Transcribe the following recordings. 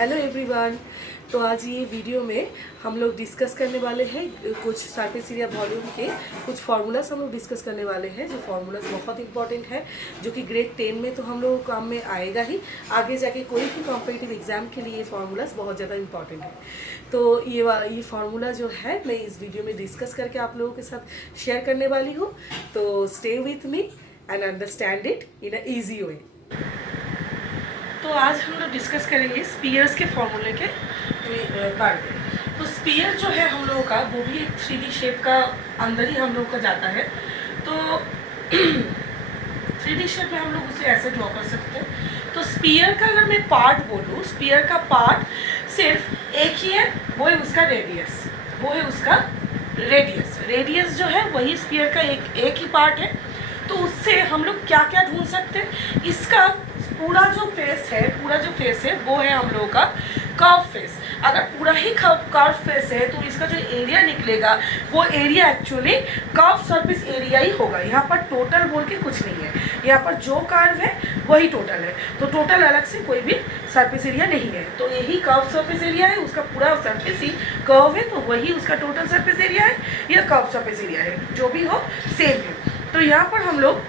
Hello everyone. तो आज ये वीडियो में हम लोग डिस्कस करने वाले हैं कुछ सरफेस एरिया वॉल्यूम के कुछ फार्मूलाज हम लोग डिस्कस करने वाले हैं, जो फार्मूलाज बहुत इंपॉर्टेंट है, जो कि ग्रेड 10 में तो हम लोग काम में आएगा ही, आगे जाके कोई भी कॉम्पिटिटिव एग्जाम के लिए ये फार्मूलाज बहुत ज़्यादा इंपॉर्टेंट है। तो ये फार्मूला जो है मैं इस वीडियो में डिस्कस करके आप लोगों के साथ शेयर करने वाली हूँ। तो stay with me and understand it in a easy way. तो आज हम लोग डिस्कस करेंगे स्पीयर्स के फॉर्मूले के बारे में। तो स्पीयर जो है हम लोगों का, वो भी एक 3D शेप का अंदर ही हम लोग का जाता है। तो 3D शेप में हम लोग उसे ऐसे ड्रॉ कर सकते हैं। तो स्पीयर का अगर मैं पार्ट बोलूँ, स्पीयर का पार्ट सिर्फ एक ही है, वो है उसका रेडियस। रेडियस जो है वही स्पीयर का एक ही पार्ट है। तो उससे हम लोग क्या क्या ढूंढ सकते हैं? इसका पूरा जो फेस है वो है हम लोगों का कर्व फेस। अगर पूरा ही कर्व फेस है तो इसका जो एरिया निकलेगा वो area actually curve surface area ही होगा। यहाँ पर टोटल बोल के कुछ नहीं है, यहाँ पर जो कर्व है वही टोटल है। तो टोटल अलग से कोई भी सरफेस एरिया नहीं है। तो यही कर्व सरफेस एरिया है, उसका पूरा सरफेस ही कर्व है, तो वही उसका टोटल सरफेस एरिया है या कर्व सरफेस एरिया है, जो भी हो सेम है। तो यहाँ पर हम लोग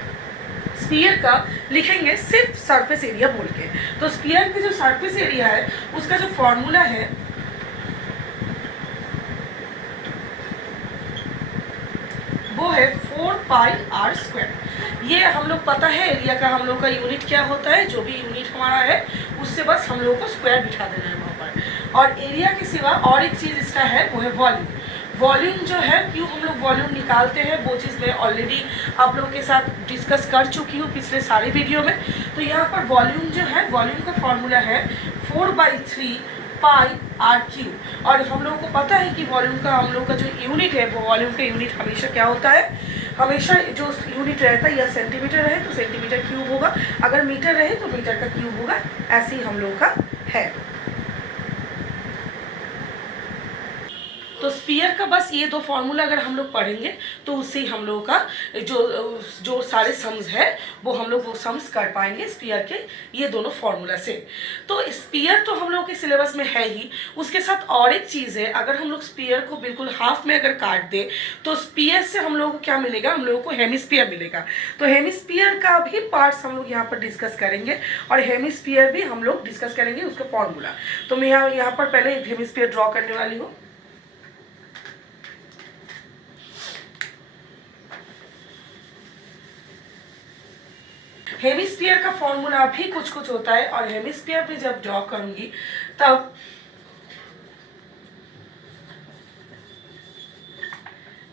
स्पीयर का लिखेंगे सिर्फ सरफेस एरिया बोल के। तो स्पीयर का जो सरफेस एरिया है उसका जो फॉर्मूला है वो है 4πr²। ये हम लोग पता है एरिया का हम लोग का यूनिट क्या होता है, जो भी यूनिट हमारा है उससे बस हम लोग को स्क्वायर बिठा देना है वहाँ पर। और एरिया के सिवा और एक चीज़ इसका है वो है वॉल्यूम। वॉल्यूम जो है, क्यों हम लोग वॉल्यूम निकालते हैं वो चीज़ मैं ऑलरेडी आप लोगों के साथ डिस्कस कर चुकी हूँ पिछले सारे वीडियो में। तो यहाँ पर वॉल्यूम जो है, वॉल्यूम का फॉर्मूला है 4/3πr³। और हम लोगों को पता है कि वॉल्यूम का हम लोग का जो यूनिट है वो वॉल्यूम का यूनिट हमेशा क्या होता है, हमेशा जो यूनिट रहता है या सेंटीमीटर रहे तो सेंटीमीटर क्यूब होगा, अगर मीटर रहे तो मीटर का क्यूब होगा। ऐसे ही हम लोगों का है। तो स्पीयर का बस ये दो फॉर्मूला अगर हम लोग पढ़ेंगे तो उससे ही हम लोगों का जो सारे सम्स है वो हम लोग वो सम्स कर पाएंगे स्पीयर के ये दोनों फॉर्मूला से। तो स्पीयर तो हम लोग के सिलेबस में है ही, उसके साथ और एक चीज़ है, अगर हम लोग स्पीयर को बिल्कुल हाफ में अगर काट दें तो स्पीयर से हम लोगों को क्या मिलेगा, हम लोगों को हेमिस्फीयर मिलेगा। तो हेमिस्फीयर का भी पार्ट्स हम लोग यहाँ पर डिस्कस करेंगे और हेमिस्फीयर भी हम लोग डिस्कस करेंगे उसका फॉर्मूला। तो मैं यहाँ पर पहले एक हेमिस्फीयर ड्रॉ करने वाली हूँ। हेमिस्फीयर का फॉर्मूला भी कुछ कुछ होता है और हेमिस्फीयर पे जब ड्रॉ करूंगी तब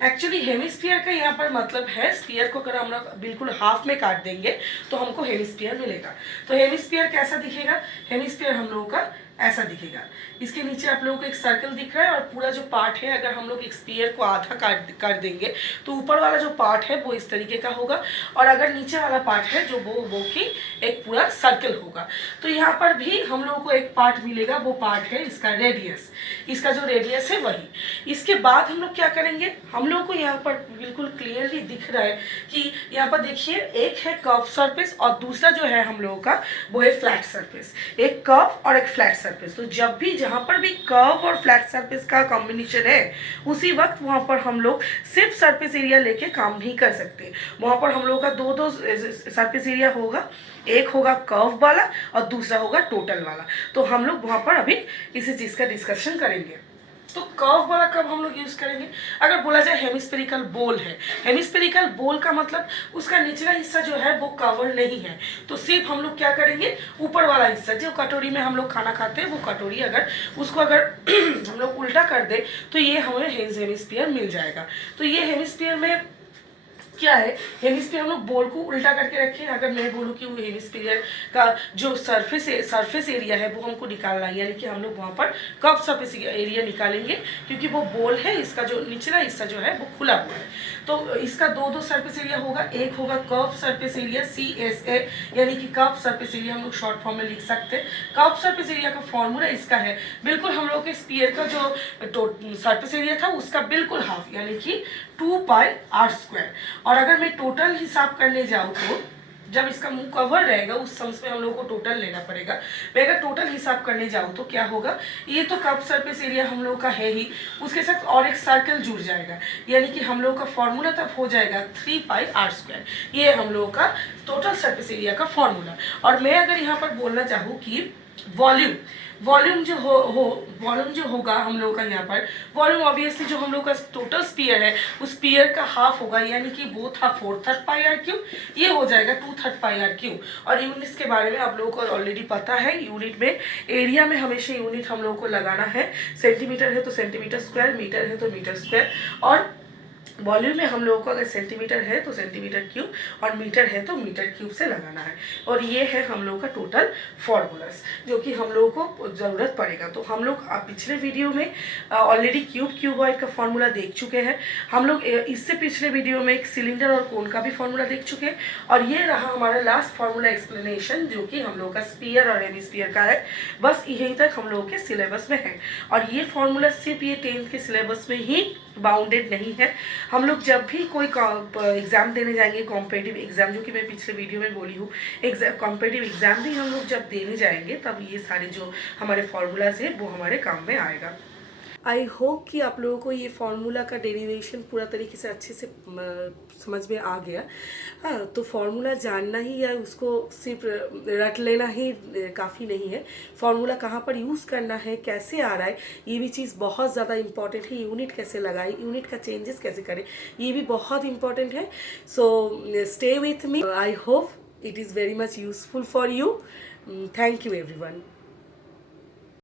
एक्चुअली हेमिस्फीयर का यहाँ पर मतलब है, स्फीयर को अगर हम लोग बिल्कुल हाफ में काट देंगे तो हमको हेमिस्फीयर मिलेगा। तो हेमिस्फीयर कैसा दिखेगा, हेमिस्फीयर हम लोगों का ऐसा दिखेगा। इसके नीचे आप लोगों को एक सर्कल दिख रहा है और पूरा जो पार्ट है, अगर हम लोग एक स्पीयर को आधा काट देंगे तो ऊपर वाला जो पार्ट है वो इस तरीके का होगा, और अगर नीचे वाला पार्ट है जो वो की एक पूरा सर्कल होगा। तो यहाँ पर भी हम लोगों को एक पार्ट मिलेगा, वो पार्ट है इसका रेडियस। इसका जो रेडियस है वही। इसके बाद हम लोग क्या करेंगे, हम लोगों को यहाँ पर बिल्कुल क्लियरली दिख रहा है कि यहाँ पर देखिए एक है कर्व सरफेस और दूसरा जो है हम लोगों का वो है फ्लैट सरफेस। एक कर्व और एक फ्लैट सरफेस। तो जब भी जहाँ पर भी कर्व और फ्लैट सरफेस का कॉम्बिनेशन है उसी वक्त वहाँ पर हम लोग सिर्फ सरफेस एरिया लेके काम नहीं कर सकते। वहाँ पर हम लोगों का दो सरफेस एरिया होगा, एक होगा कर्व वाला और दूसरा होगा टोटल वाला। तो हम लोग वहाँ पर अभी इसी चीज़ का डिस्कशन करेंगे। तो कर्व वाला कब हम लोग यूज़ करेंगे, अगर बोला जाए हेमिस्फेरिकल बोल है, हेमिस्फेरिकल बोल का मतलब उसका निचला हिस्सा जो है वो कवर नहीं है, तो सिर्फ हम लोग क्या करेंगे, ऊपर वाला हिस्सा जो कटोरी में हम लोग खाना खाते हैं वो कटोरी अगर उसको अगर हम लोग उल्टा कर दे तो ये हमें हेमिस्फीयर मिल जाएगा। तो ये हेमिस्फीयर में क्या है, हेमिस्फीयर हम लोग बोल को उल्टा करके रखें। अगर मैं बोलूँ कि वो हेमिस्फीयर का जो सरफेस एरिया है वो हमको निकालना है, यानी कि हम लोग वहाँ पर कर्व सरफेस एरिया निकालेंगे, क्योंकि वो बोल है, इसका जो निचला हिस्सा जो है वो खुला हुआ है। तो इसका दो सरफेस एरिया होगा, एक होगा कर्व सरफेस एरिया CSA, यानी कि कर्व सरफेस एरिया हम लोग शॉर्ट फॉर्म में लिख सकते हैं। कर्व सरफेस एरिया का फॉर्मूला इसका है, बिल्कुल हम लोग के स्पीयर का जो सरफेस एरिया था उसका बिल्कुल हाफ, यानी कि 2πr²। और अगर मैं टोटल हिसाब करने जाऊँ तो जब इसका मुंह कवर रहेगा उस सम्स में हम लोग को टोटल लेना पड़ेगा। मैं अगर टोटल हिसाब करने जाऊँ तो क्या होगा, ये तो कर्व सरफेस एरिया हम लोग का है ही, उसके साथ और एक सर्कल जुड़ जाएगा, यानी कि हम लोग का फॉर्मूला तब हो जाएगा 3πr²। ये हम लोग का टोटल सरफेस एरिया का फॉर्मूला। और मैं अगर यहाँ पर बोलना चाहूँ कि वॉल्यूम जो वॉल्यूम जो होगा हम लोग का यहाँ पर, वॉल्यूम ऑब्वियसली जो हम लोग का टोटल स्पीयर है उस स्पीयर का हाफ होगा, यानी कि वो था 4/3πr³, ये हो जाएगा 2/3πr³। और यूनिट्स के बारे में आप लोगों को ऑलरेडी पता है, यूनिट में एरिया में हमेशा यूनिट हम लोगों को लगाना है, सेंटीमीटर है तो सेंटीमीटर स्क्वायर, मीटर है तो मीटर स्क्वायर, और वॉल्यूम में हम लोगों को अगर सेंटीमीटर है तो सेंटीमीटर क्यूब और मीटर है तो मीटर क्यूब से लगाना है। और ये है हम लोगों का टोटल फॉर्मूलास जो कि हम लोगों को ज़रूरत पड़ेगा। तो हम लोग पिछले वीडियो में ऑलरेडी क्यूबॉइड का फॉर्मूला देख चुके हैं, हम लोग इससे पिछले वीडियो में एक सिलेंडर और कोन का भी फॉर्मूला देख चुके हैं, और ये रहा हमारा लास्ट फॉर्मूला एक्सप्लेनेशन जो कि हम लोग का स्पीयर और हेमिस्फीयर का है। बस यहीं तक हम लोगों के सिलेबस में है, और ये फॉर्मूला सिर्फ ये 10th के सिलेबस में ही बाउंडेड नहीं है। हम लोग जब भी कोई एग्ज़ाम देने जाएंगे, कॉम्पिटिटिव एग्ज़ाम, जो कि मैं पिछले वीडियो में बोली हूँ, कॉम्पिटिटिव एग्ज़ाम भी हम लोग जब देने जाएंगे तब ये सारे जो हमारे फॉर्मूलाज हैं वो हमारे काम में आएगा। आई होप कि आप लोगों को ये फार्मूला का डेरिवेशन पूरा तरीके से अच्छे से समझ में आ गया। हाँ, तो फार्मूला जानना ही या उसको सिर्फ रट लेना ही काफ़ी नहीं है, फार्मूला कहाँ पर यूज़ करना है, कैसे आ रहा है, ये भी चीज़ बहुत ज़्यादा इंपॉर्टेंट है। यूनिट कैसे लगाए, यूनिट का चेंजेस कैसे करें, ये भी बहुत इंपॉर्टेंट है। So stay with me, I hope it is very much useful for you. Thank you everyone.